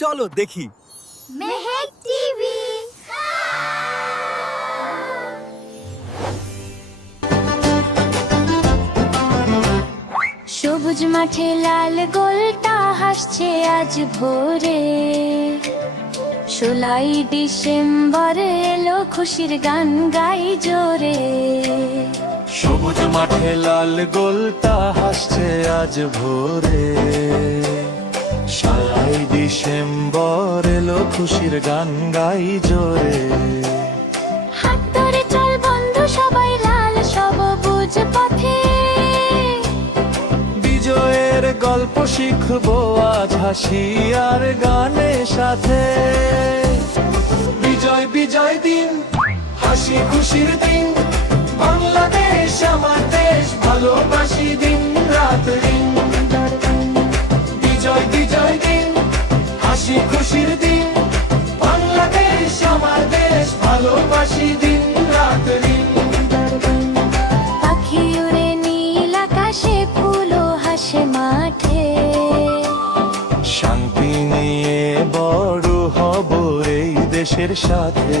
চলো দেখি। মেহেক টিভি। সবুজ মাঠে লাল গোলটা হাসছে আজ ভোরে। 16ই ডিসেম্বর এলো, খুশির গান গাই জোরে। সবুজ মাঠে লাল গোলটা হাসছে আজ ভোরে। 16ই ডিসেম্বর এলো, খুশির গান গাই জোরে। হাত ধরে চল বন্ধু সবাই লাল সবুজ পথে। বিজয়ের গল্প শিখবো আজ হাসি আর গানের সাথে। বিজয় বিজয় দিন, হাসি খুশির দিন, বাংলাদেশ আমার দেশ, ভালোবাসি দিন রাত দিন। বিজয় বিজয় দিন, হাসি খুশির দিন, বাংলাদেশ আমার দেশ, ভালোবাসি দিন রাত দিন। পাখি উড়ে নীল আকাশে, ফুলও হাসে মাঠে। শান্তি নিয়ে বড় হব এই দেশের সাথে।